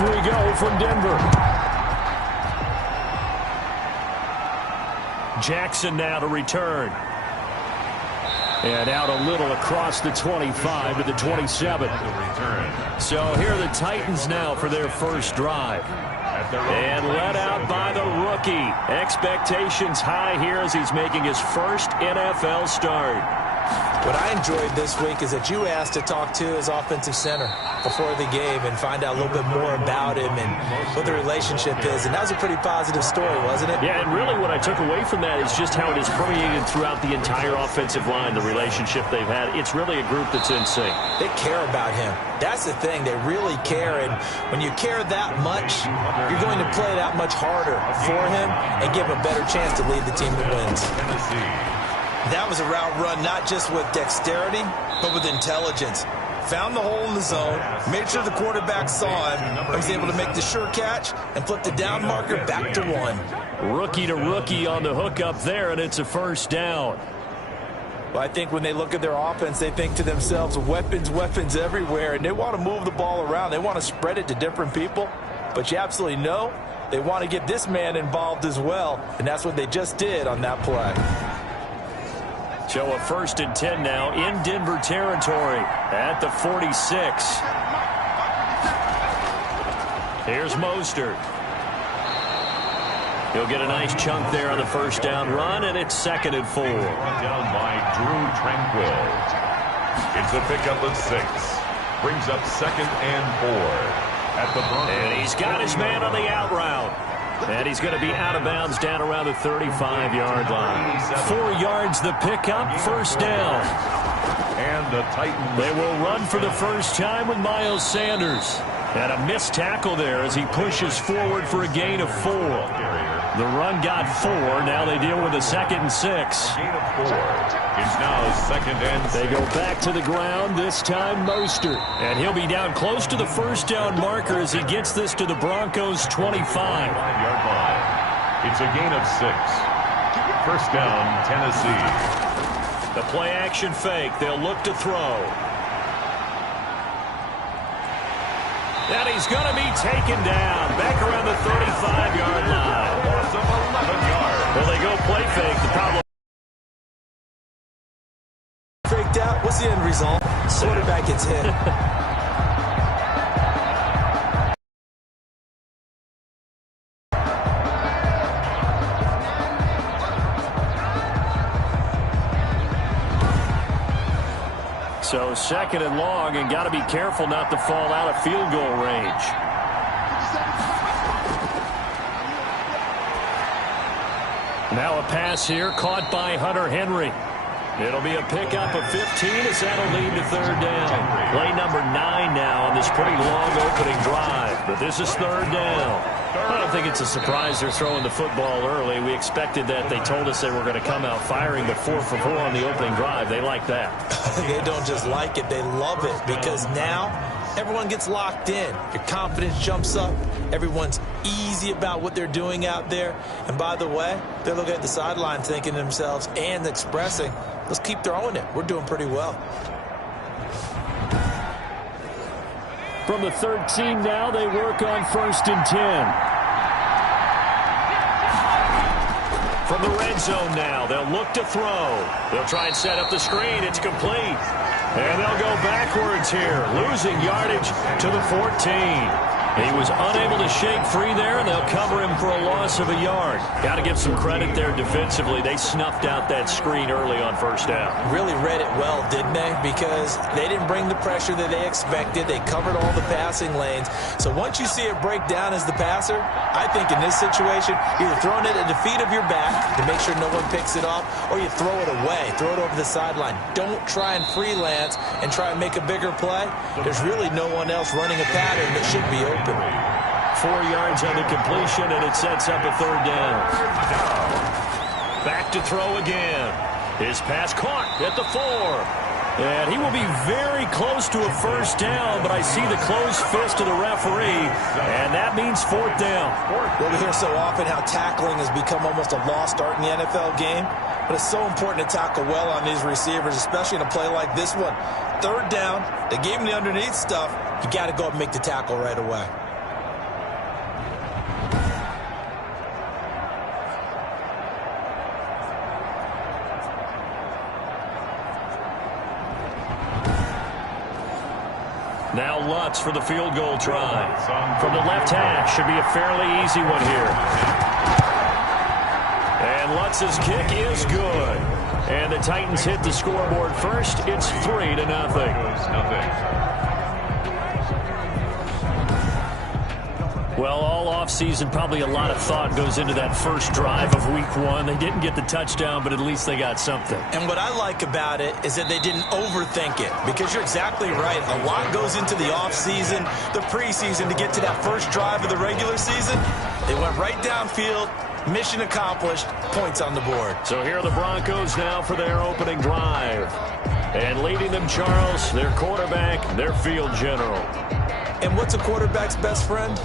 Off we go from Denver. Jackson now to return. And out a little across the 25 to the 27. So here are the Titans now for their first drive. And led out by the rookie. Expectations high here as he's making his first NFL start. What I enjoyed this week is that you asked to talk to his offensive center before the game and find out a little bit more about him and what the relationship is. And that was a pretty positive story, wasn't it? Yeah, and really what I took away from that is just how it is permeated throughout the entire offensive line, the relationship they've had. It's really a group that's in sync. They care about him. That's the thing. They really care. And when you care that much, you're going to play that much harder for him and give him a better chance to lead the team that wins. That was a route run not just with dexterity, but with intelligence. Found the hole in the zone, made sure the quarterback saw him, and was able to make the sure catch and flip the down marker back to 1. Rookie to rookie on the hook up there, and it's a first down. Well, I think when they look at their offense, they think to themselves, weapons, weapons everywhere, and they want to move the ball around. They want to spread it to different people, but you absolutely know they want to get this man involved as well, and that's what they just did on that play. So a 1st and 10 now in Denver territory at the 46. Here's Mostert. He'll get a nice chunk there on the first down run, and it's 2nd and 4. Down by Drew Tranquill. It's a pickup of 6. Brings up 2nd and 4 at the Broncos. And he's got his man on the out route. And he's going to be out of bounds down around the 35-yard line. 4 yards the pickup, first down. And the Titans. They will run for the first time with Miles Sanders. And a missed tackle there as he pushes forward for a gain of 4. The run got 4. Now they deal with a 2nd and 6. Gain of 4. It's now 2nd and 6. They go back to the ground, this time Mostert. And he'll be down close to the first down marker as he gets this to the Broncos' 25. 5-yard line. It's a gain of 6. First down, Tennessee. The play action fake. They'll look to throw. And he's going to be taken down back around the 35-yard line. Awesome, 11 yards. Well, they go play fake. The problem. Faked out. What's the end result? Quarterback gets hit. So 2nd and long, and got to be careful not to fall out of field goal range. Now a pass here caught by Hunter Henry. It'll be a pickup of 15 as that'll lead to 3rd down. Play number 9 now on this pretty long opening drive, but this is 3rd down. I don't think it's a surprise they're throwing the football early. We expected that. They told us they were going to come out firing the 4 for 4 on the opening drive. They like that. They don't just like it, they love it, because now everyone gets locked in. Your confidence jumps up. Everyone's easy about what they're doing out there. And by the way, they're looking at the sideline thinking to themselves and expressing, let's keep throwing it. We're doing pretty well. From the 13 now, they work on 1st and 10. From the red zone now, they'll look to throw. They'll try and set up the screen. It's complete. And they'll go backwards here, losing yardage to the 14. He was unable to shake free there, and they'll cover him for a loss of a yard. Got to give some credit there defensively. They snuffed out that screen early on first down. Really read it well, didn't they? Because they didn't bring the pressure that they expected. They covered all the passing lanes. So once you see it break down as the passer, I think in this situation, either throwing it at the feet of your back to make sure no one picks it off, or you throw it away, throw it over the sideline. Don't try and freelance and try and make a bigger play. There's really no one else running a pattern that should be open. 4 yards on the completion, and it sets up a 3rd down. Back to throw again. His pass caught at the 4. And he will be very close to a first down, but I see the closed fist of the referee, and that means 4th down. Well, we hear so often how tackling has become almost a lost art in the NFL game, but it's so important to tackle well on these receivers, especially in a play like this one. 3rd down, they gave him the underneath stuff. You got to go up and make the tackle right away. Now Lutz for the field goal try. From the left hash, should be a fairly easy one here. And Lutz's kick is good. And the Titans hit the scoreboard first. It's 3-0. Well, all offseason, probably a lot of thought goes into that first drive of week one. They didn't get the touchdown, but at least they got something. And what I like about it is that they didn't overthink it, because you're exactly right. A lot goes into the offseason, the preseason, to get to that first drive of the regular season. They went right downfield, mission accomplished, points on the board. So here are the Broncos now for their opening drive. And leading them, Charles, their quarterback, their field general. And what's a quarterback's best friend?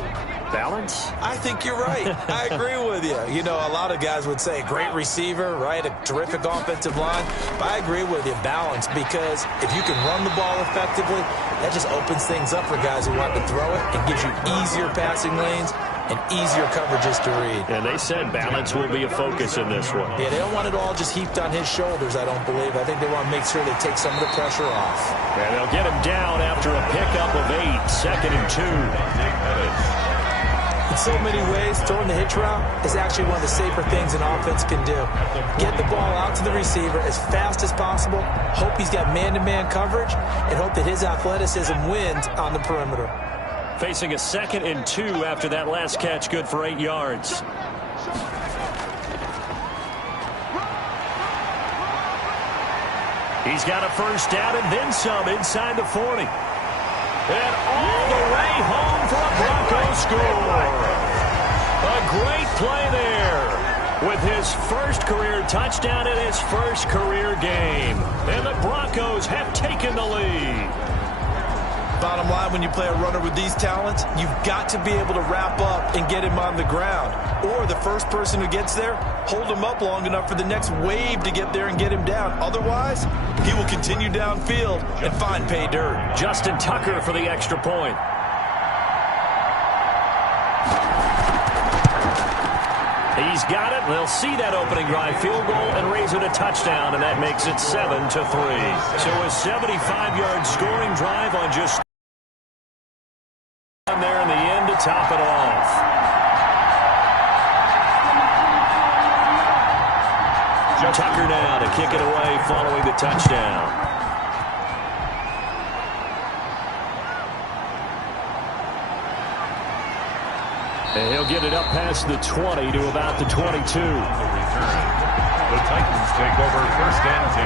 Balance? I think you're right. I agree with you. You know, a lot of guys would say great receiver, right? A terrific offensive line. But I agree with you, balance, because if you can run the ball effectively, that just opens things up for guys who want to throw it and gives you easier passing lanes and easier coverages to read. And they said balance will be a focus in this one. Yeah, they don't want it all just heaped on his shoulders, I don't believe. I think they want to make sure they take some of the pressure off. And they'll get him down after a pickup of 8, 2nd and 2. In so many ways, throwing the hitch route is actually one of the safer things an offense can do. Get the ball out to the receiver as fast as possible, hope he's got man-to-man coverage, and hope that his athleticism wins on the perimeter. Facing a 2nd and 2 after that last catch, good for 8 yards. He's got a first down and then some inside the 40. And all the way home for a Broncos score. A great play there with his first career touchdown in his first career game. And the Broncos have taken the lead. Bottom line, when you play a runner with these talents, you've got to be able to wrap up and get him on the ground. Or the first person who gets there, hold him up long enough for the next wave to get there and get him down. Otherwise, he will continue downfield and find pay dirt. Justin Tucker for the extra point. He's got it. They'll see that opening drive field goal and raise it a touchdown, and that makes it 7-3. So a 75-yard scoring drive on just there in the end to top it off. Tucker now to kick it away following the touchdown. And he'll get it up past the 20 to about the 22. The Titans take over 1st and 10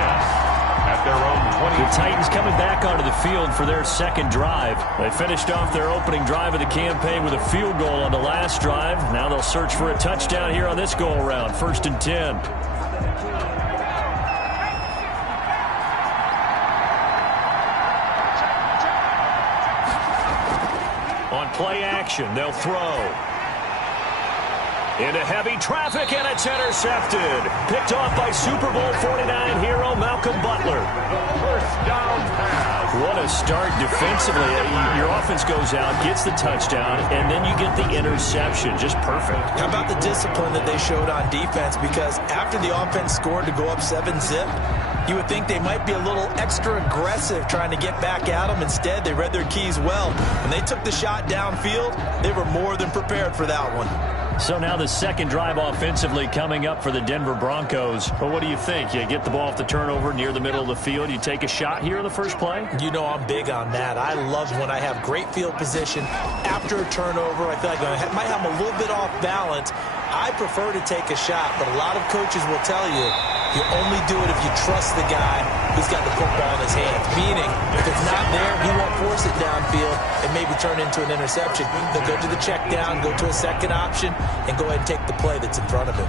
at their own 20. The Titans coming back onto the field for their second drive. They finished off their opening drive of the campaign with a field goal on the last drive. Now they'll search for a touchdown here on this go-around. 1st and 10. On play action, they'll throw. Into heavy traffic, and it's intercepted. Picked off by Super Bowl 49 hero Malcolm Butler. First down pass. What a start defensively. Your offense goes out, gets the touchdown, and then you get the interception. Just perfect. How about the discipline that they showed on defense? Because after the offense scored to go up 7-zip, you would think they might be a little extra aggressive trying to get back at them. Instead, they read their keys well. When they took the shot downfield, they were more than prepared for that one. So now the second drive offensively coming up for the Denver Broncos. Well, what do you think? You get the ball off the turnover near the middle of the field. You take a shot here in the first play? You know I'm big on that. I love when I have great field position after a turnover. I feel like I might have them a little bit off balance. I prefer to take a shot, but a lot of coaches will tell you you only do it if you trust the guy who's got the football in his hands. Meaning, if it's not there, he won't force it downfield and maybe turn into an interception. They'll go to the check down, go to a second option, and go ahead and take the play that's in front of him.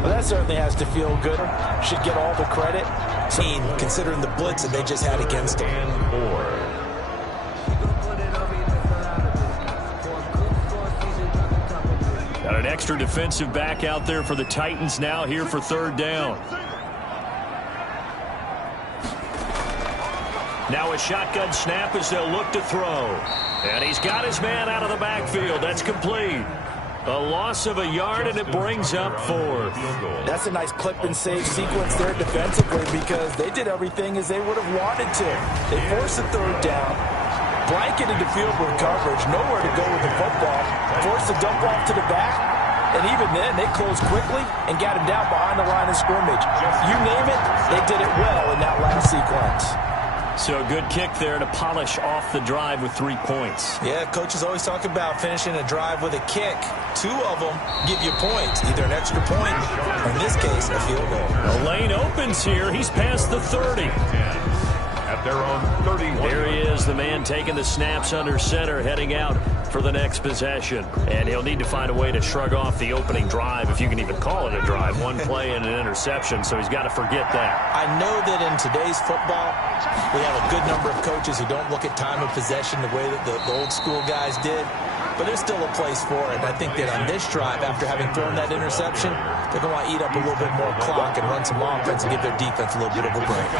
Well, that certainly has to feel good. Should get all the credit, considering the blitz that they just had against him. And 4. Got an extra defensive back out there for the Titans now here for 3rd down. Now a shotgun snap as they'll look to throw. And he's got his man out of the backfield. That's complete. A loss of a yard, and it brings up 4th. That's a nice clip and save sequence there defensively, because they did everything as they would have wanted to. They forced the 3rd down. blanketed the field with coverage, nowhere to go with the football, forced to dump off to the back, and even then, they closed quickly and got him down behind the line of scrimmage. You name it, they did it well in that last sequence. So a good kick there to polish off the drive with 3 points. Yeah, coaches always talk about finishing a drive with a kick. 2 of them give you points, either an extra point or, in this case, a field goal. The lane opens here. He's past the 30. At their own 31. Here he is, the man taking the snaps under center, heading out for the next possession. And he'll need to find a way to shrug off the opening drive, if you can even call it a drive. 1 play and an interception, so he's got to forget that. I know that in today's football, we have a good number of coaches who don't look at time of possession the way that the old school guys did. But there's still a place for it. And I think that on this drive, after having thrown that interception, they're going to want to eat up a little bit more clock and run some offense and give their defense a little bit of a break.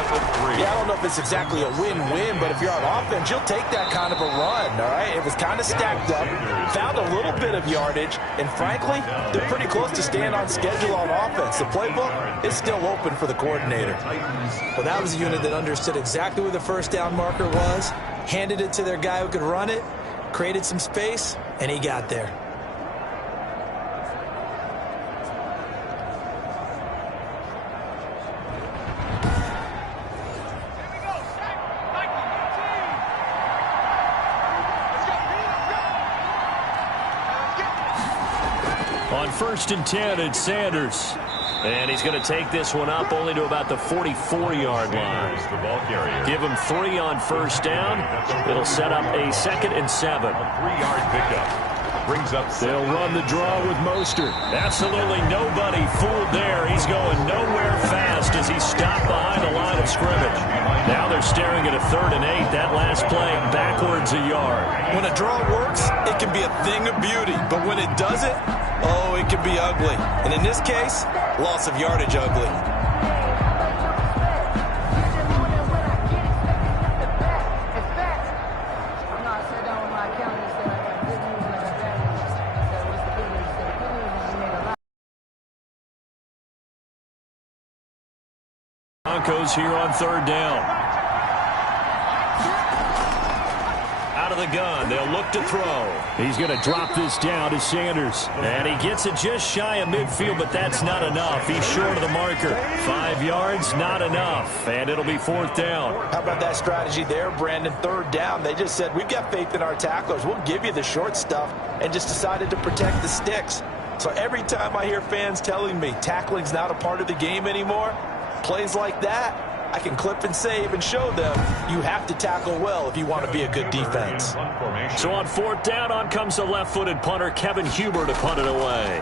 Yeah, I don't know if it's exactly a win-win, but if you're on offense, you'll take that kind of a run, all right? It was kind of stacked up, found a little bit of yardage, and frankly, they're pretty close to staying on schedule on offense. The playbook is still open for the coordinator. Well, that was a unit that understood exactly where the first down marker was, handed it to their guy who could run it, created some space, and he got there. On 1st and 10, it's Sanders. And he's going to take this one up only to about the 44-yard line. Give him 3 on first down. It'll set up a 2nd and 7. A 3-yard pickup. Brings up. They'll run the draw with Mostert. Absolutely nobody fooled there. He's going nowhere fast as he's stopped behind the line of scrimmage. Now they're staring at a 3rd and 8. That last play backwards a yard. When a draw works, it can be a thing of beauty. But when it doesn't, oh, it can be ugly. And in this case, loss of yardage ugly. Broncos here on 3rd down. Out of the gun, they'll look to throw. He's going to drop this down to Sanders. And he gets it just shy of midfield, but that's not enough. He's short of the marker. 5 yards, not enough. And it'll be 4th down. How about that strategy there, Brandon? 3rd down. They just said, we've got faith in our tacklers. We'll give you the short stuff, and just decided to protect the sticks. So every time I hear fans telling me tackling's not a part of the game anymore, plays like that, I can clip and save and show them you have to tackle well if you want to be a good defense. So on 4th down, on comes the left-footed punter, Kevin Huber, to punt it away.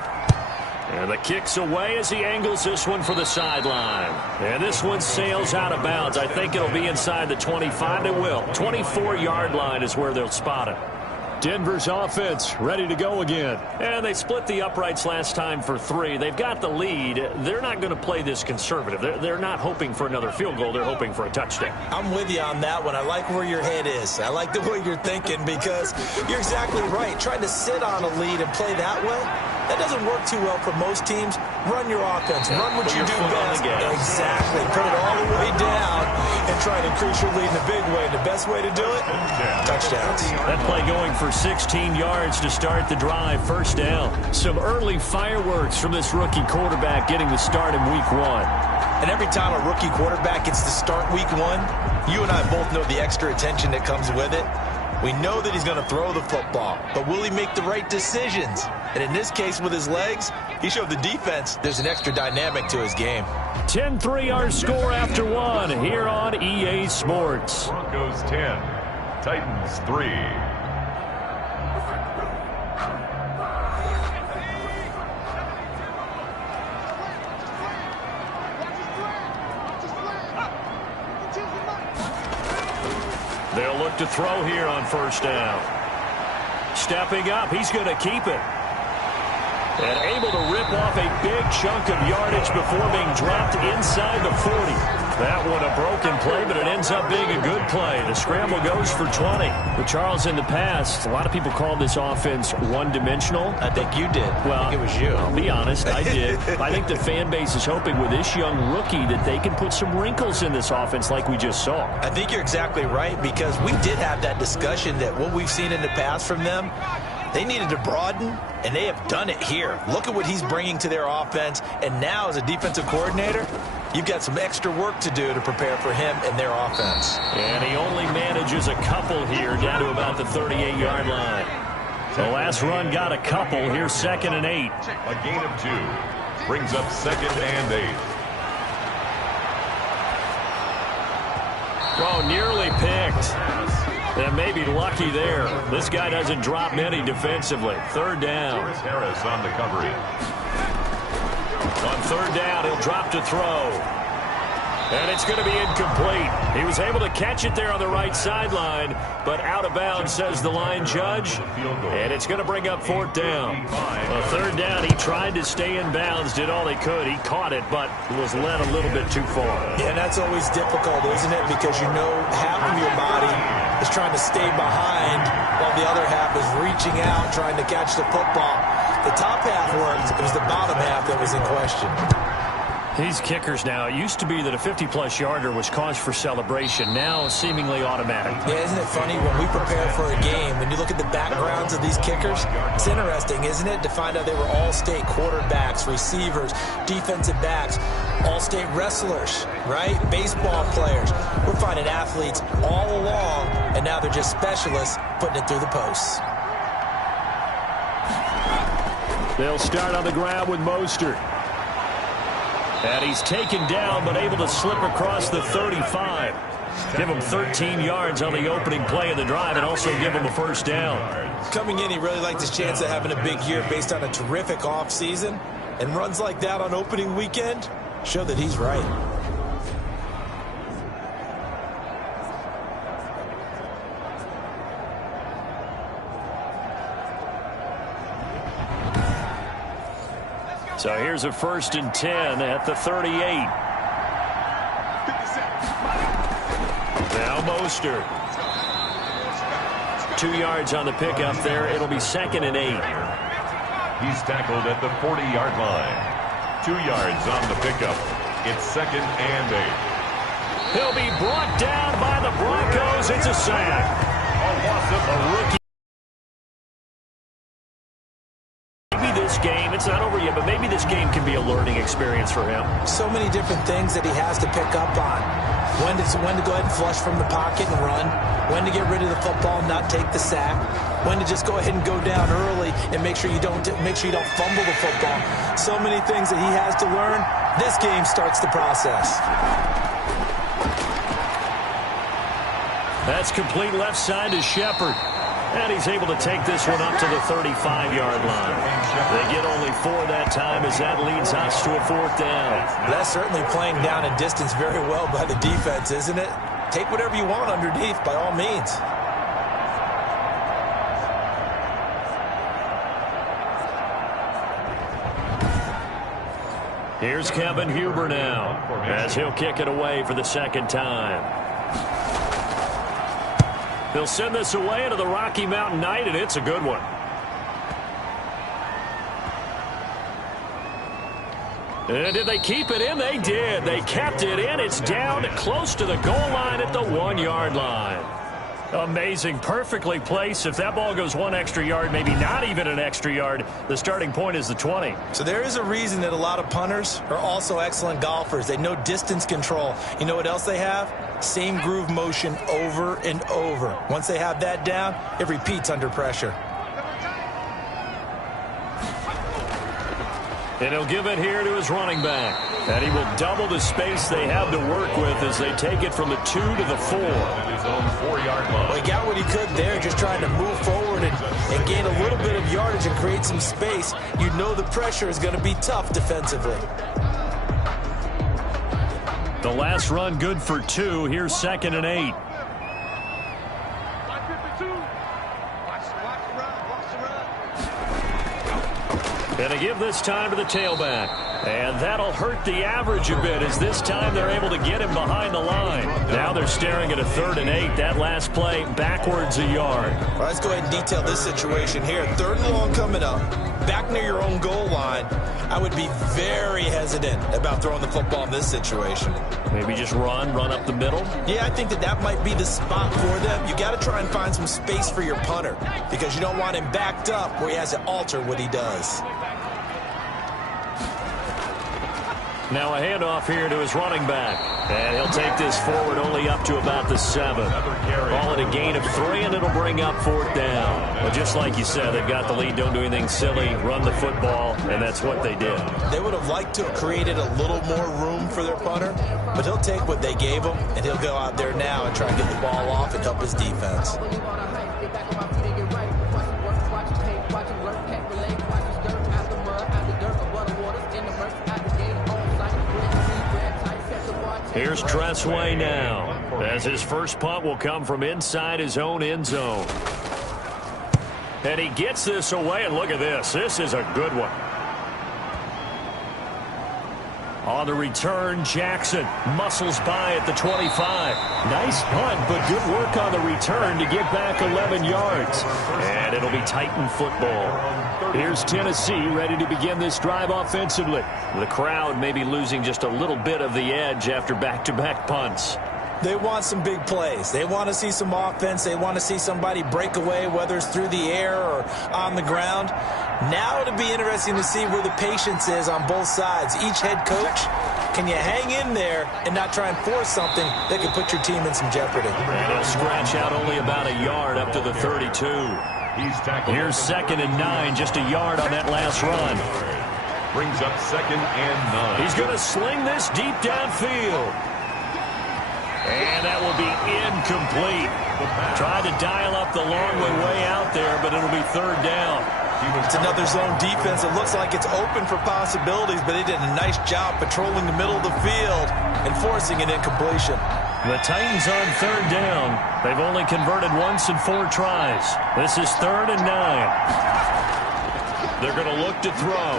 And the kick's away as he angles this one for the sideline. And this one sails out of bounds. I think it'll be inside the 25. It will. 24-yard line is where they'll spot it. Denver's offense ready to go again. And they split the uprights last time for 3. They've got the lead. They're not going to play this conservative. They're not hoping for another field goal. They're hoping for a touchdown. I'm with you on that one. I like where your head is. I like the way you're thinking because you're exactly right. Trying to sit on a lead and play that way, that doesn't work too well for most teams. Run your offense. Run what you do best. Exactly. Put it all the way down and try to increase your lead in a big way. The best way to do it, touchdowns. That play going for 16 yards to start the drive. 1st down. Some early fireworks from this rookie quarterback getting the start in week 1. And every time a rookie quarterback gets to start week 1, you and I both know the extra attention that comes with it. We know that he's going to throw the football, but will he make the right decisions? And in this case, with his legs, he showed the defense there's an extra dynamic to his game. 10-3 our score after 1 here on EA Sports. Broncos 10, Titans 3. They'll look to throw here on 1st down. Stepping up, he's going to keep it. And able to rip off a big chunk of yardage before being dropped inside the 40. That one a broken play, but it ends up being a good play. The scramble goes for 20. With Charles in the past, a lot of people call this offense one-dimensional. I think you did. Well, I think it was you. I'll be honest, I did. I think the fan base is hoping with this young rookie that they can put some wrinkles in this offense like we just saw. I think you're exactly right, because we did have that discussion that what we've seen in the past from them, they needed to broaden, and they have done it here. Look at what he's bringing to their offense, and now as a defensive coordinator, you've got some extra work to do to prepare for him and their offense. And he only manages a couple here down to about the 38-yard line. The last run got a couple. Here's 2nd and 8. A gain of 2 brings up 2nd and 8. Oh, nearly picked. And maybe lucky there. This guy doesn't drop many defensively. 3rd down. Harris on the coverage. On 3rd down, he'll drop to throw. And it's going to be incomplete. He was able to catch it there on the right sideline, but out of bounds, says the line judge. And it's going to bring up 4th down. On 3rd down, he tried to stay in bounds, did all he could. He caught it, but was led a little bit too far. Yeah, and that's always difficult, isn't it? Because you know half of your body is trying to stay behind while the other half is reaching out, trying to catch the football. The top half worked. It was the bottom half that was in question. These kickers now, it used to be that a 50-plus yarder was cause for celebration. Now seemingly automatic. Yeah, isn't it funny when we prepare for a game, when you look at the backgrounds of these kickers, it's interesting, isn't it, to find out they were all-state quarterbacks, receivers, defensive backs, all-state wrestlers, right? Baseball players. We're finding athletes all along, and now they're just specialists putting it through the posts. They'll start on the ground with Mostert. And he's taken down, but able to slip across the 35. Give him 13 yards on the opening play of the drive and also give him a 1st down. Coming in, he really liked his chance of having a big year based on a terrific offseason. And runs like that on opening weekend show that he's right. So here's a 1st and 10 at the 38. Now Mostert. 2 yards on the pickup there. It'll be 2nd and 8. He's tackled at the 40-yard line. 2 yards on the pickup. It's 2nd and 8. He'll be brought down by the Broncos. It's a sack. A loss of a rookie. This game, it's not over yet, but maybe this game can be a learning experience for him. So many different things that he has to pick up on. When to go ahead and flush from the pocket and run. When to get rid of the football and not take the sack. When to just go ahead and go down early and make sure you don't fumble the football. So many things that he has to learn. This game starts the process. That's complete left side to Shepard. And he's able to take this one up to the 35-yard line. They get only 4 that time as that leads us to a 4th down. That's certainly playing down in distance very well by the defense, isn't it? Take whatever you want underneath by all means. Here's Kevin Huber now as he'll kick it away for the 2nd time. They'll send this away into the Rocky Mountain Night, and it's a good one. And did they keep it in? They did. They kept it in. It's down close to the goal line at the 1-yard line. Amazing. Perfectly placed. If that ball goes 1 extra yard, maybe not even an extra yard, the starting point is the 20. So there is a reason that a lot of punters are also excellent golfers. They know distance control. You know what else they have? Same groove motion over and over. Once they have that down, it repeats under pressure. And he'll give it here to his running back. And he will double the space they have to work with as they take it from the 2 to the 4. His own 4-yard line. Well, he got what he could there, just trying to move forward and gain a little bit of yardage and create some space. You know the pressure is going to be tough defensively. The last run good for 2. Here's 2nd and 8. And they give this time to the tailback. And that'll hurt the average a bit as this time they're able to get him behind the line. Now they're staring at a 3rd and 8. That last play backwards a yard. Well, let's go ahead and detail this situation here. 3rd and long coming up, back near your own goal line. I would be very hesitant about throwing the football in this situation. Maybe just run up the middle? Yeah, I think that might be the spot for them. You got to try and find some space for your punter because you don't want him backed up where he has to alter what he does. Now a handoff here to his running back. And he'll take this forward only up to about the 7. Call it a gain of 3, and it'll bring up 4th down. But just like you said, they've got the lead. Don't do anything silly. Run the football, and that's what they did. They would have liked to have created a little more room for their punter, but he'll take what they gave him, and he'll go out there now and try and get the ball off and help his defense. Here's Tressway now, as his first punt will come from inside his own end zone. And he gets this away, and look at this. This is a good one. On the return, Jackson muscles by at the 25. Nice punt, but good work on the return to get back 11 yards. And it'll be Titan football. Here's Tennessee ready to begin this drive offensively. The crowd may be losing just a little bit of the edge after back-to-back punts. They want some big plays. They want to see some offense. They want to see somebody break away, whether it's through the air or on the ground. Now it'll be interesting to see where the patience is on both sides. Each head coach, can you hang in there and not try and force something that could put your team in some jeopardy? And he'll scratch out only about a yard up to the 32. Here's 2nd and 9, just a yard on that last run. Brings up 2nd and 9. He's going to sling this deep downfield. And that will be incomplete. Tried to dial up the long way out there, but it'll be 3rd down. It's another zone defense. It looks like it's open for possibilities, but they did a nice job patrolling the middle of the field and forcing an incompletion. The Titans on 3rd down. They've only converted once in 4 tries. This is 3rd and 9. They're going to look to throw.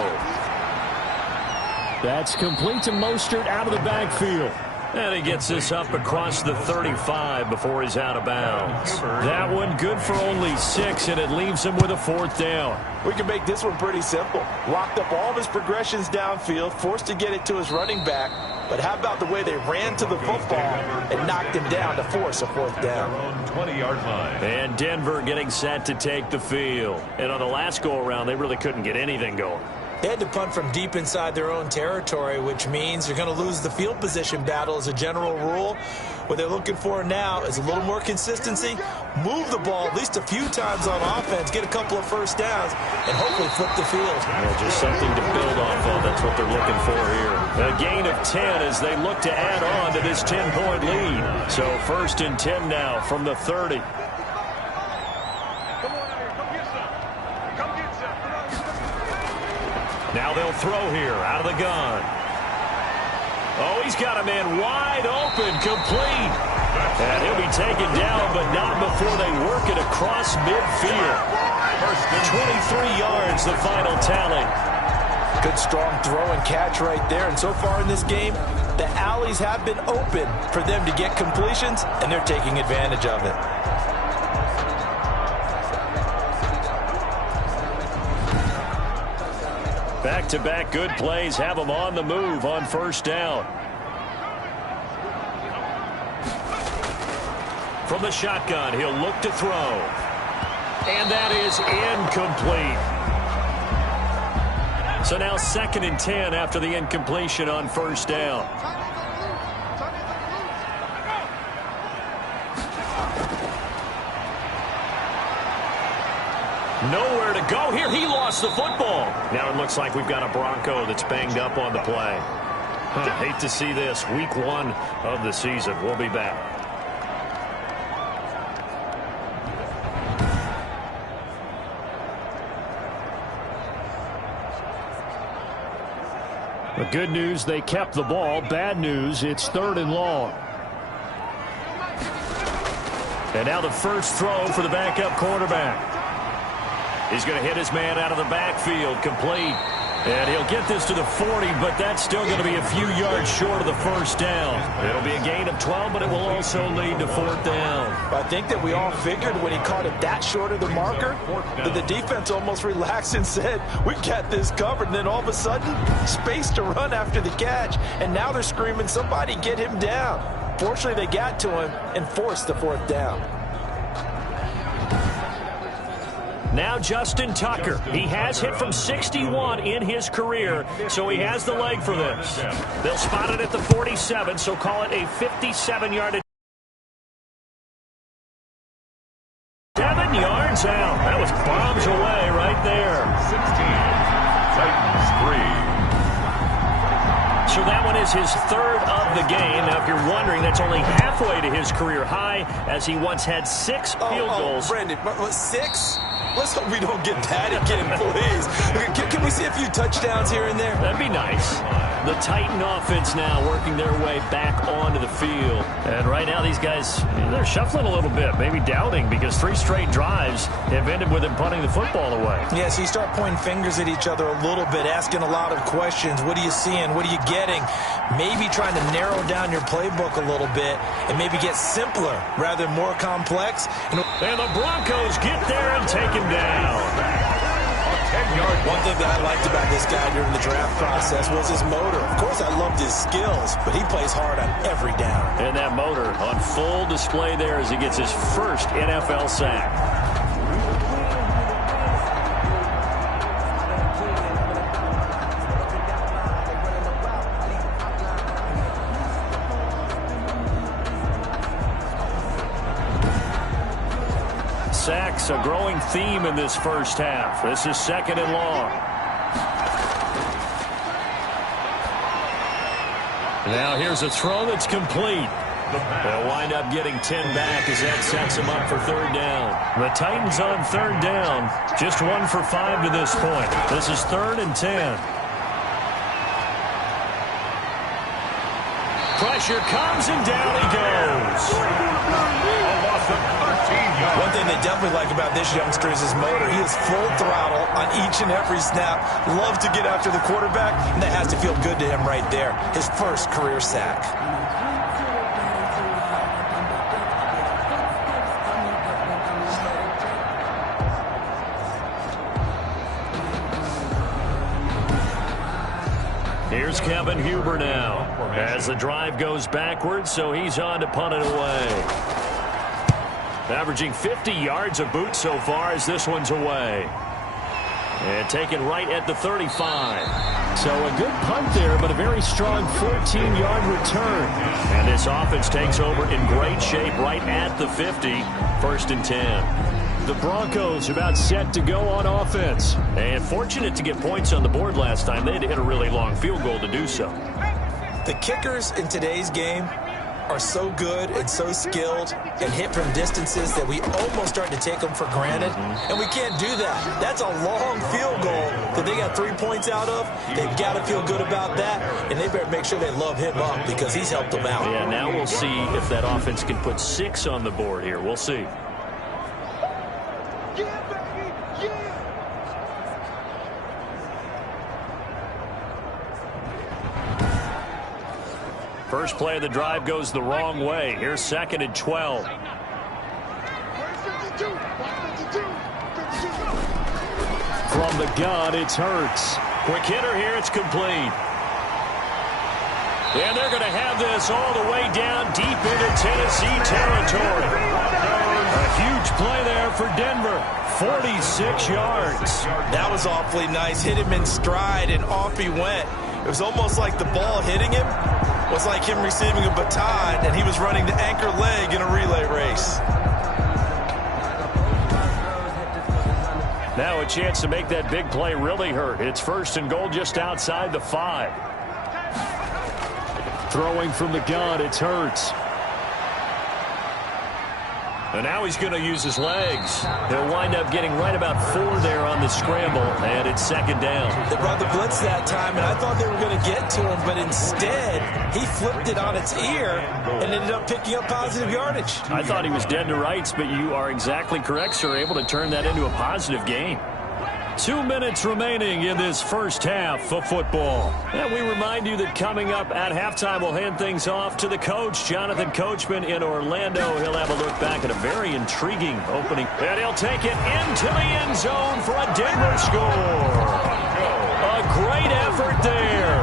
That's complete to Mostert out of the backfield. And he gets this up across the 35 before he's out of bounds. That one good for only 6, and it leaves him with a 4th down. We can make this one pretty simple. Locked up all of his progressions downfield, forced to get it to his running back. But how about the way they ran to the football and knocked him down to force a 4th down? 20-yard line. And Denver getting set to take the field. And on the last go-around, they really couldn't get anything going. They had to punt from deep inside their own territory, which means they're going to lose the field position battle as a general rule. What they're looking for now is a little more consistency, move the ball at least a few times on offense, get a couple of first downs, and hopefully flip the field. Yeah, just something to build off of. That's what they're looking for here. A gain of 10 as they look to add on to this 10-point lead. So 1st and 10 now from the 30. Now they'll throw here out of the gun. Oh, he's got a man wide open, complete. And he'll be taken down, but not before they work it across midfield. 23 yards, the final tally. Good strong throw and catch right there. And so far in this game, the alleys have been open for them to get completions, and they're taking advantage of it. Back-to-back good plays have them on the move on 1st down. From the shotgun, he'll look to throw. And that is incomplete. So now 2nd and 10 after the incompletion on 1st down. Nowhere to go here. He lost the football. Now it looks like we've got a Bronco that's banged up on the play. Hate to see this. Week 1 of the season. We'll be back. The good news, they kept the ball. Bad news, it's 3rd and long. And now the first throw for the backup quarterback. He's going to hit his man out of the backfield, complete. And he'll get this to the 40, but that's still going to be a few yards short of the first down. It'll be a gain of 12, but it will also lead to fourth down. I think that we all figured when he caught it that short of the marker that the defense almost relaxed and said, we got this covered. And then all of a sudden, space to run after the catch. And now they're screaming, somebody get him down. Fortunately, they got to him and forced the fourth down. Now Justin Tucker. He has hit from 61 in his career, so he has the leg for this. They'll spot it at the 47, so call it a 57-yard. 7 yards out. That was bombs away right there. 16, Titans 3. So that one is his third of the game. Now, if you're wondering, that's only halfway to his career high, as he once had 6 field goals. Brandon, 6? Let's hope we don't get that again, please. Can we see a few touchdowns here and there? That'd be nice. The Titan offense now working their way back onto the field. And right now these guys, they're shuffling a little bit, maybe doubting, because 3 straight drives have ended with them punting the football away. Yeah, so you start pointing fingers at each other a little bit, asking a lot of questions. What are you seeing? What are you getting? Maybe trying to narrow down your playbook a little bit and maybe get simpler rather than more complex. And the Broncos get there and take him down. One thing that I liked about this guy during the draft process was his motor. Of course, I loved his skills, but he plays hard on every down. And that motor on full display there as he gets his first NFL sack. Sacks, a growing theme in this first half. This is 2nd and long. Now here's a throw that's complete. They'll wind up getting 10 back as that sets them up for 3rd down. The Titans on 3rd down. Just 1 for 5 to this point. This is 3rd and 10. Pressure comes and down he goes. One thing they definitely like about this youngster is his motor. He is full throttle on each and every snap. Love to get after the quarterback, and that has to feel good to him right there. His first career sack. Here's Kevin Huber now as the drive goes backwards, so he's on to punt it away. Averaging 50 yards a boot so far as this one's away. And taken right at the 35. So a good punt there, but a very strong 14-yard return. And this offense takes over in great shape right at the 50. 1st and 10. The Broncos about set to go on offense. And fortunate to get points on the board last time. They had to hit a really long field goal to do so. The kickers in today's game are so good and so skilled and hit from distances that we almost start to take them for granted. And we can't do that. That's a long field goal that they got 3 points out of. They've got to feel good about that, and they better make sure they love him up because he's helped them out. Yeah, now we'll see if that offense can put 6 on the board here. We'll see. First play of the drive goes the wrong way. Here's 2nd and 12. From the gun, it's Hurts. Quick hitter here, it's complete. And they're going to have this all the way down deep into Tennessee territory. A huge play there for Denver. 46 yards. That was awfully nice. Hit him in stride, and off he went. It was almost like the ball hitting him was like him receiving a baton, and he was running the anchor leg in a relay race. Now a chance to make that big play really hurt. It's 1st and goal just outside the 5. Throwing from the gun, it's Hurts. And now he's going to use his legs. He'll wind up getting right about 4 there on the scramble, and it's 2nd down. They brought the blitz that time, and I thought they were going to get to him, but instead he flipped it on its ear and ended up picking up positive yardage. I thought he was dead to rights, but you are exactly correct, sir. Able to turn that into a positive gain. 2 minutes remaining in this first half of football. And we remind you that coming up at halftime, we'll hand things off to the coach, Jonathan Coachman in Orlando. He'll have a look back at a very intriguing opening. And he'll take it into the end zone for a Denver score. A great effort there.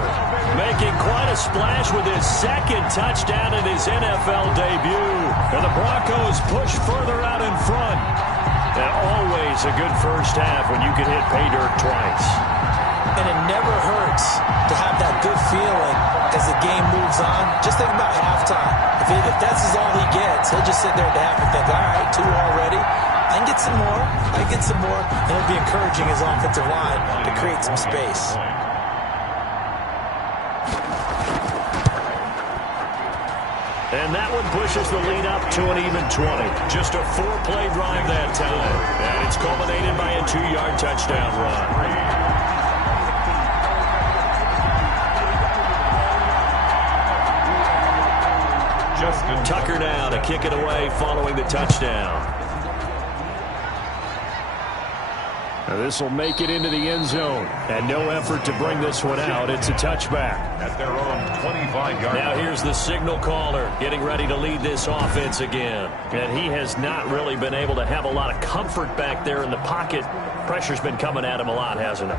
Making quite a splash with his second touchdown in his NFL debut. And the Broncos push further out in front. And always a good first half when you can hit pay dirt twice. And it never hurts to have that good feeling as the game moves on. Just think about halftime. If that's all he gets, he'll just sit there at the half and think, all right, 2 already. I can get some more. I can get some more. And it'll be encouraging his offensive line to create some space. And that one pushes the lead up to an even 20. Just a 4-play drive that time. And it's culminated by a 2-yard touchdown run. Justin Tucker now to kick it away following the touchdown. Now this will make it into the end zone. And no effort to bring this one out. It's a touchback. at their own 25-yard line. Now here's the signal caller getting ready to lead this offense again. And he has not really been able to have a lot of comfort back there in the pocket. Pressure's been coming at him a lot, hasn't it?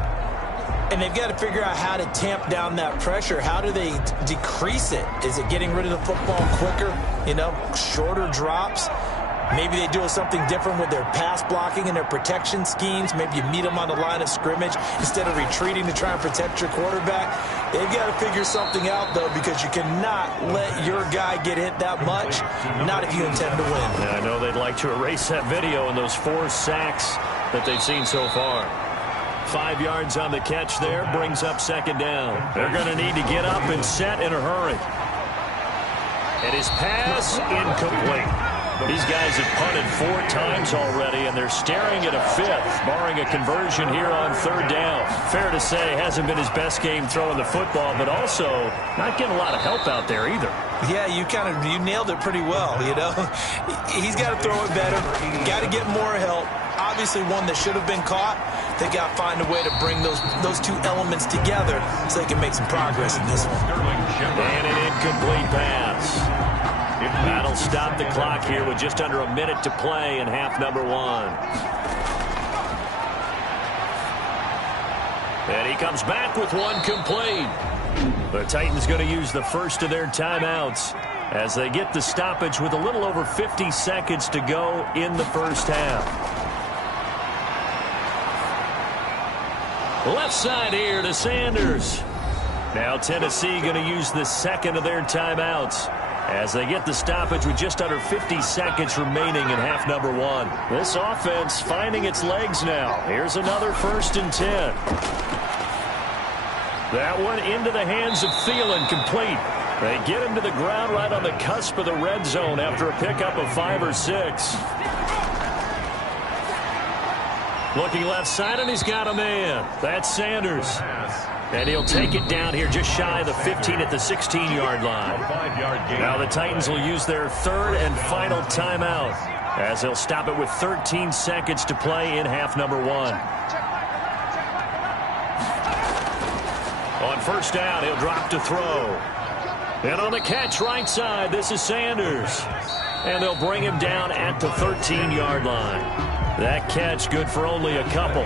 And they've got to figure out how to tamp down that pressure. How do they decrease it? Is it getting rid of the football quicker? You know, shorter drops? Maybe they do something different with their pass blocking and their protection schemes. Maybe you meet them on the line of scrimmage instead of retreating to try and protect your quarterback. They've got to figure something out, though, because you cannot let your guy get hit that much, not if you intend to win. Yeah, I know they'd like to erase that video and those 4 sacks that they've seen so far. 5 yards on the catch there, brings up second down. They're going to need to get up and set in a hurry. And his pass incomplete. These guys have punted 4 times already, and they're staring at a 5th, barring a conversion here on third down. Fair to say, hasn't been his best game throwing the football, but also not getting a lot of help out there either. Yeah, you nailed it pretty well, you know. He's got to throw it better, got to get more help. Obviously one that should have been caught. They got to find a way to bring those 2 elements together so they can make some progress in this one. And an incomplete pass. That'll stop the clock here with just under a minute to play in half number 1. And he comes back with one complete. The Titans going to use the first of their timeouts as they get the stoppage with a little over 50 seconds to go in the first half. Left side here to Sanders. Now Tennessee going to use the second of their timeouts as they get the stoppage with just under 50 seconds remaining in half number 1. This offense finding its legs now. Here's another 1st and 10. That one into the hands of Thielen, complete. They get him to the ground right on the cusp of the red zone after a pickup of 5 or 6. Looking left side, and he's got a man. That's Sanders. And he'll take it down here just shy of the 15 at the 16-yard line. Now the Titans will use their 3rd and final timeout as they'll stop it with 13 seconds to play in half number 1. On first down, he'll drop to throw. And on the catch right side, this is Sanders. And they'll bring him down at the 13-yard line. That catch good for only a couple.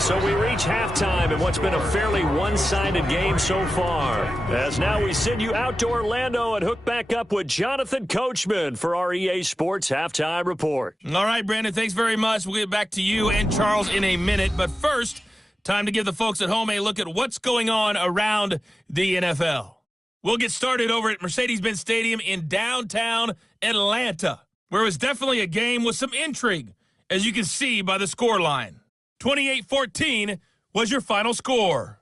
So we reach halftime in what's been a fairly one-sided game so far. As now we send you out to Orlando and hook back up with Jonathan Coachman for our EA Sports Halftime Report. All right, Brandon, thanks very much. We'll get back to you and Charles in a minute. But first, time to give the folks at home a look at what's going on around the NFL. We'll get started over at Mercedes-Benz Stadium in downtown Atlanta, where it was definitely a game with some intrigue, as you can see by the score line. 28-14 was your final score.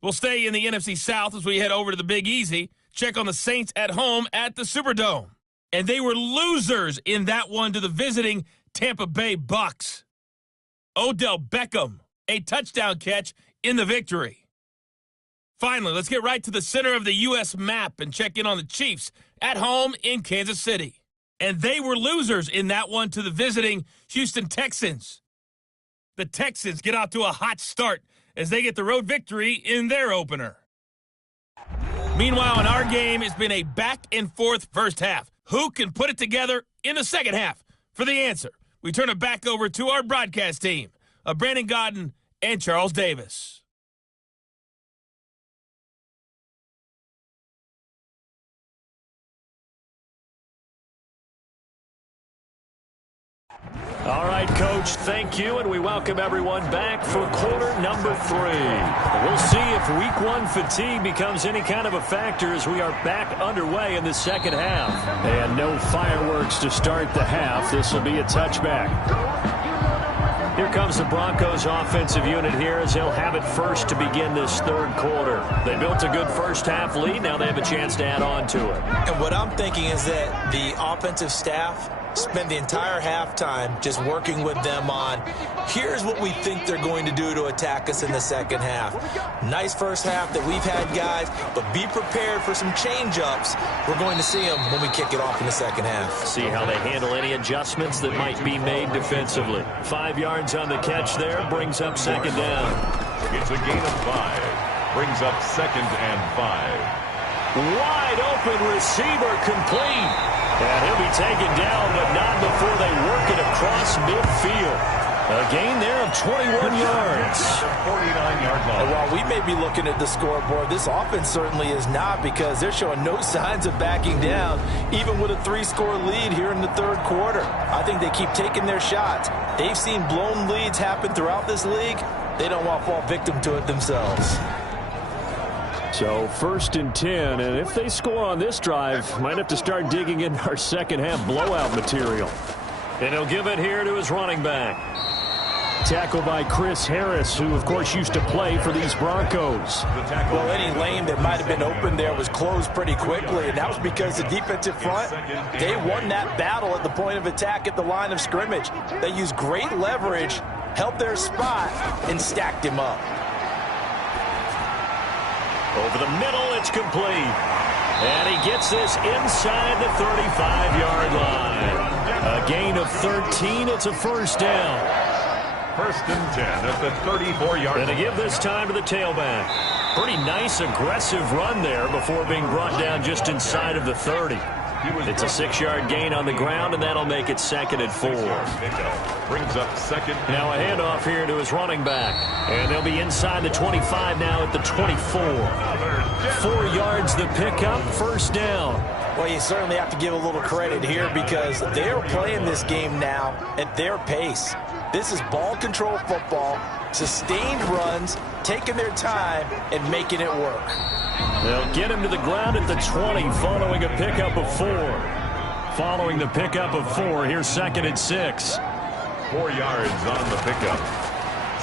We'll stay in the NFC South as we head over to the Big Easy. Check on the Saints at home at the Superdome. And they were losers in that one to the visiting Tampa Bay Bucks. Odell Beckham, a touchdown catch in the victory. Finally, let's get right to the center of the U.S. map and check in on the Chiefs at home in Kansas City. And they were losers in that one to the visiting Houston Texans. The Texans get off to a hot start as they get the road victory in their opener. Meanwhile, in our game, it's been a back-and-forth first half. Who can put it together in the second half? For the answer, we turn it back over to our broadcast team of Brandon Gaudin and Charles Davis. All right, Coach, thank you, and we welcome everyone back for quarter number 3. We'll see if week 1 fatigue becomes any kind of a factor as we are back underway in the second half. And no fireworks to start the half. This will be a touchback. Here comes the Broncos offensive unit here as they'll have it first to begin this third quarter. They built a good first half lead. Now they have a chance to add on to it. And what I'm thinking is that the offensive staff spend the entire halftime just working with them on, here's what we think they're going to do to attack us in the second half. Nice first half that we've had, guys, but be prepared for some change-ups. We're going to see them when we kick it off in the second half. See how they handle any adjustments that might be made defensively. 5 yards on the catch there, brings up second down. It's a gain of 5. Brings up second and 5. Wide open receiver complete. And he'll be taken down, but not before they work it across midfield. A gain there of 21 yards. 49-yard line. And while we may be looking at the scoreboard, this offense certainly is not, because they're showing no signs of backing down, even with a 3-score lead here in the third quarter. I think they keep taking their shots. They've seen blown leads happen throughout this league. They don't want to fall victim to it themselves. So 1st and 10, and if they score on this drive, might have to start digging in our second half blowout material. And he'll give it here to his running back. Tackle by Chris Harris, who of course used to play for these Broncos. Well, any lane that might have been open there was closed pretty quickly, and that was because the defensive front, they won that battle at the point of attack at the line of scrimmage. They used great leverage, held their spot, and stacked him up. Over the middle, it's complete. And he gets this inside the 35-yard line. A gain of 13. It's a first down. 1st and 10 at the 34-yard line. And to give this time to the tailback. Pretty nice, aggressive run there before being brought down just inside of the 30. It's a 6-yard gain on the ground, and that'll make it 2nd and 4. Brings up second. Now a handoff here to his running back. And they'll be inside the 25 now at the 24. 4 yards the pickup, first down. Well, you certainly have to give a little credit here, because they're playing this game now at their pace. This is ball control football, sustained runs, taking their time, and making it work. They'll get him to the ground at the 20 following a pickup of 4. Following the pickup of 4, here's 2nd and 6. 4 yards on the pickup.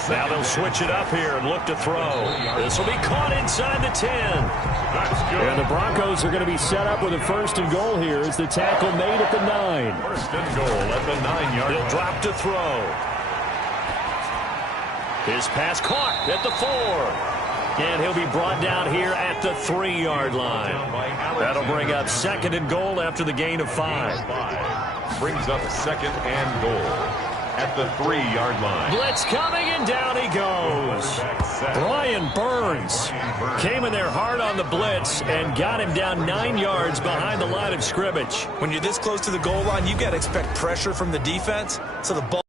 Now they'll switch it up here and look to throw. This will be caught inside the 10. That's good. And the Broncos are going to be set up with a 1st and goal here as the tackle made at the 9. 1st and goal at the 9-yard line. He'll drop to throw. His pass caught at the 4. And he'll be brought down here at the 3-yard line. That'll bring up 2nd and goal after the gain of 5. Brings up 2nd and goal at the 3-yard line. Blitz coming, and down he goes. Brian Burns came in there hard on the blitz and got him down 9 yards behind the line of scrimmage. When you're this close to the goal line, you've got to expect pressure from the defense, so the ball.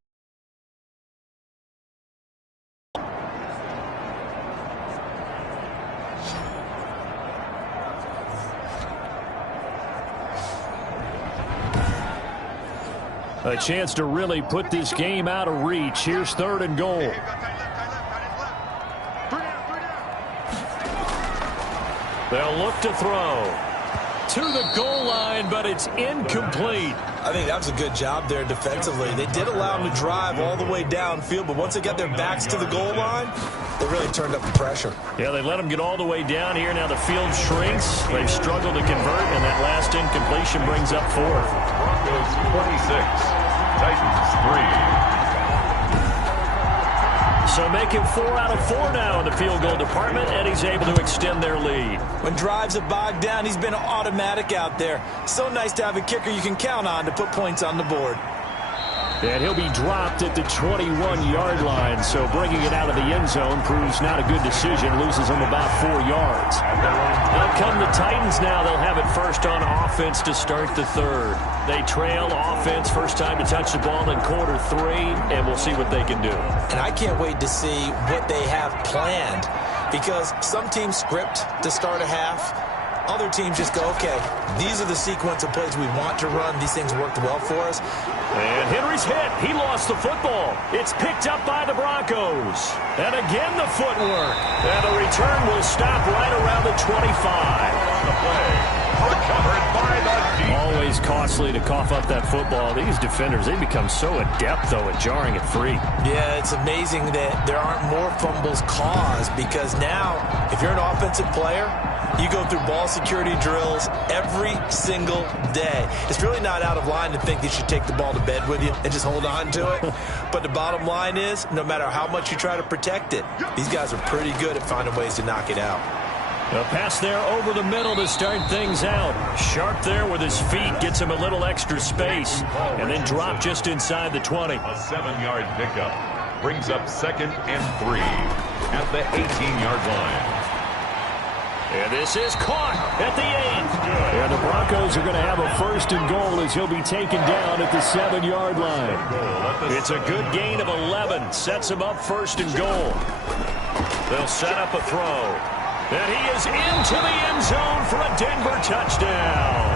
A chance to really put this game out of reach. Here's 3rd and goal. They'll look to throw to the goal line, but it's incomplete. I think that was a good job there defensively. They did allow them to drive all the way downfield, but once they got their backs to the goal line, they really turned up the pressure. Yeah, they let them get all the way down here. Now the field shrinks. They've struggled to convert, and that last incompletion brings up 4th. Broncos 26, Titans 3. So making 4 out of 4 now in the field goal department, and he's able to extend their lead. When drives have bogged down, he's been automatic out there. So nice to have a kicker you can count on to put points on the board. And he'll be dropped at the 21-yard line. So bringing it out of the end zone proves not a good decision. Loses him about 4 yards. Out come the Titans now. They'll have it first on offense to start the third. They trail offense, first time to touch the ball in quarter 3, and we'll see what they can do. And I can't wait to see what they have planned, because some teams script to start a half. Other teams just go, okay, these are the sequence of plays we want to run. These things worked well for us. And Henry's hit. He lost the football. It's picked up by the Broncos. And again the footwork. And the return will stop right around the 25. The play recovered by the defense. Always costly to cough up that football. These defenders, they become so adept, though, at jarring it free. Yeah, it's amazing that there aren't more fumbles caused, because now, if you're an offensive player, you go through ball security drills every single day. It's really not out of line to think that you should take the ball to bed with you and just hold on to it. But the bottom line is, no matter how much you try to protect it, these guys are pretty good at finding ways to knock it out. A pass there over the middle to start things out. Sharp there with his feet. Gets him a little extra space. And then drop just inside the 20. A 7-yard pickup brings up 2nd and 3 at the 18-yard line. And this is caught at the 8. And the Broncos are going to have a 1st and goal as he'll be taken down at the 7-yard line. It's a good gain of 11. Sets him up 1st and goal. They'll set up a throw. And he is into the end zone for a Denver touchdown.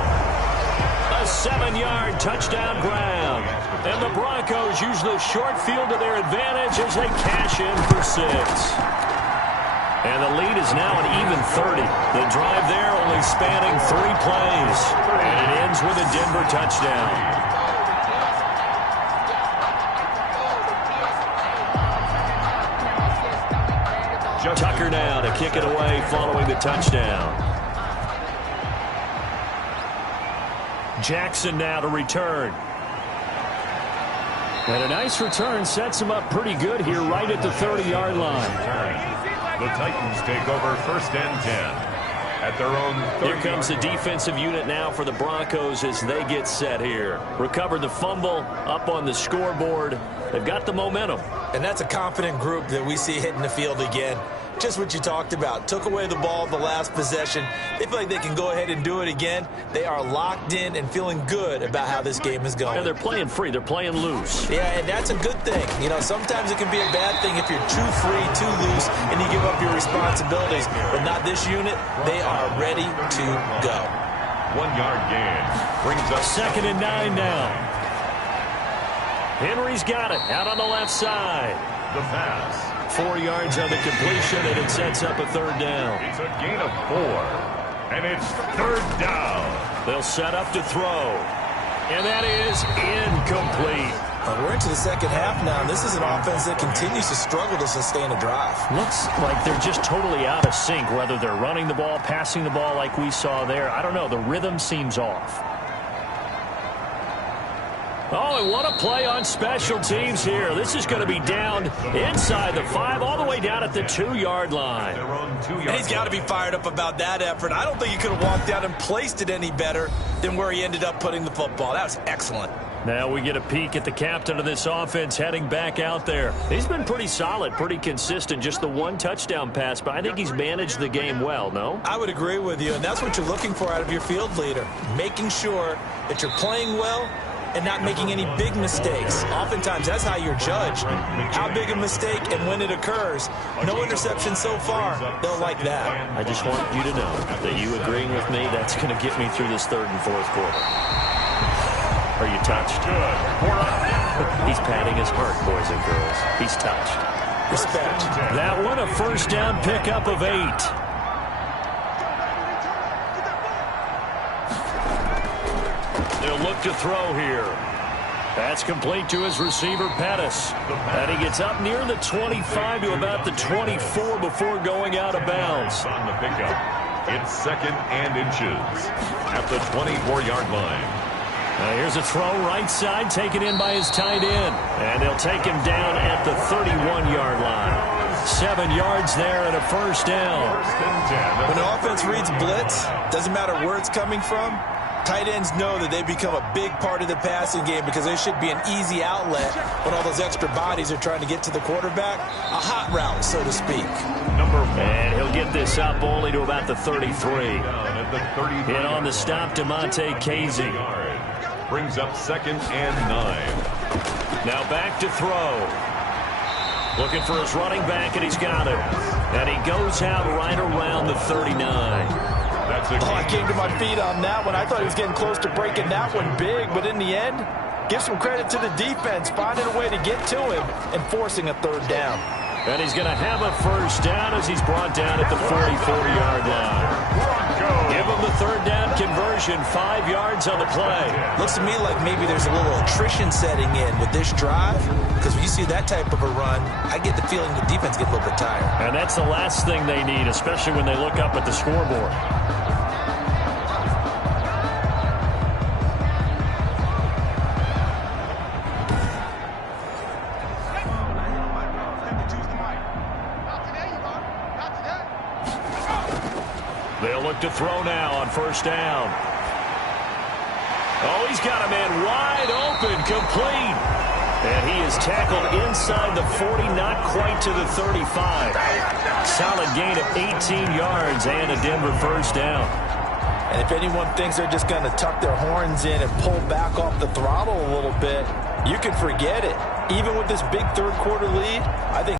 A 7-yard touchdown grab. And the Broncos use the short field to their advantage as they cash in for 6. And the lead is now an even 30. The drive there only spanning 3 plays. And it ends with a Denver touchdown. Tucker now to kick it away following the touchdown. Jackson now to return. And a nice return sets him up pretty good here right at the 30-yard line. The Titans take over 1st and 10 at their own 30. Here comes the defensive unit now for the Broncos as they get set here. Recovered the fumble, up on the scoreboard. They've got the momentum. And that's a confident group that we see hitting the field again. Just what you talked about. Took away the ball the last possession. They feel like they can go ahead and do it again. They are locked in and feeling good about how this game is going. And they're playing free. They're playing loose. Yeah, and that's a good thing. You know, sometimes it can be a bad thing if you're too free, too loose, and you give up your responsibilities. But not this unit. They are ready to go. 1-yard gain brings up 2nd and 9 now. Henry's got it out on the left side. the pass. 4 yards on the completion, and it sets up a 3rd down. It's a gain of 4, and it's 3rd down. They'll set up to throw, and that is incomplete. We're into the second half now, and this is an offense that continues to struggle to sustain a drive. Looks like they're just totally out of sync, whether they're running the ball, passing the ball like we saw there. I don't know. The rhythm seems off. Oh, and what a play on special teams here. This is going to be down inside the 5, all the way down at the 2-yard line. And he's got to be fired up about that effort. I don't think he could have walked out and placed it any better than where he ended up putting the football. That was excellent. Now we get a peek at the captain of this offense heading back out there. He's been pretty solid, pretty consistent, just the 1 touchdown pass, but I think he's managed the game well, no? I would agree with you, and that's what you're looking for out of your field leader, making sure that you're playing well and not making any big mistakes. Oftentimes, that's how you're judged. How big a mistake and when it occurs. No interception so far. They'll like that. I just want you to know that you agreeing with me, that's going to get me through this 3rd and 4th quarter. Are you touched? He's patting his heart, boys and girls. He's touched. Respect. That one, a 1st down pickup of 8. They'll look to throw here. That's complete to his receiver, Pettis. And he gets up near the 25 to about the 24 before going out of bounds. On the pickup, it's 2nd and inches at the 24-yard line. Now here's a throw right side, taken in by his tight end. And they'll take him down at the 31-yard line. 7 yards there and a 1st down. When the offense reads blitz, doesn't matter where it's coming from, Tight ends know that they become a big part of the passing game because there should be an easy outlet when all those extra bodies are trying to get to the quarterback. A hot route, so to speak. And he'll get this up only to about the 33. And on the stop, Damontae Kazee. Brings up 2nd and 9. Now back to throw. Looking for his running back, and he's got it. And he goes out right around the 39. I came to my feet on that one. I thought he was getting close to breaking that one big, but in the end, give some credit to the defense, finding a way to get to him and forcing a 3rd down. And he's going to have a 1st down as he's brought down at the 44-yard line. Give him the 3rd down conversion, 5 yards on the play. Looks to me like maybe there's a little attrition setting in with this drive, because when you see that type of a run, I get the feeling the defense gets a little bit tired. And that's the last thing they need, especially when they look up at the scoreboard. They'll look to throw now on 1st down. Oh, he's got a man wide open, complete. And he is tackled inside the 40, not quite to the 35. Solid gain of 18 yards and a Denver 1st down. And if anyone thinks they're just going to tuck their horns in and pull back off the throttle a little bit, you can forget it. Even with this big 3rd quarter lead, I think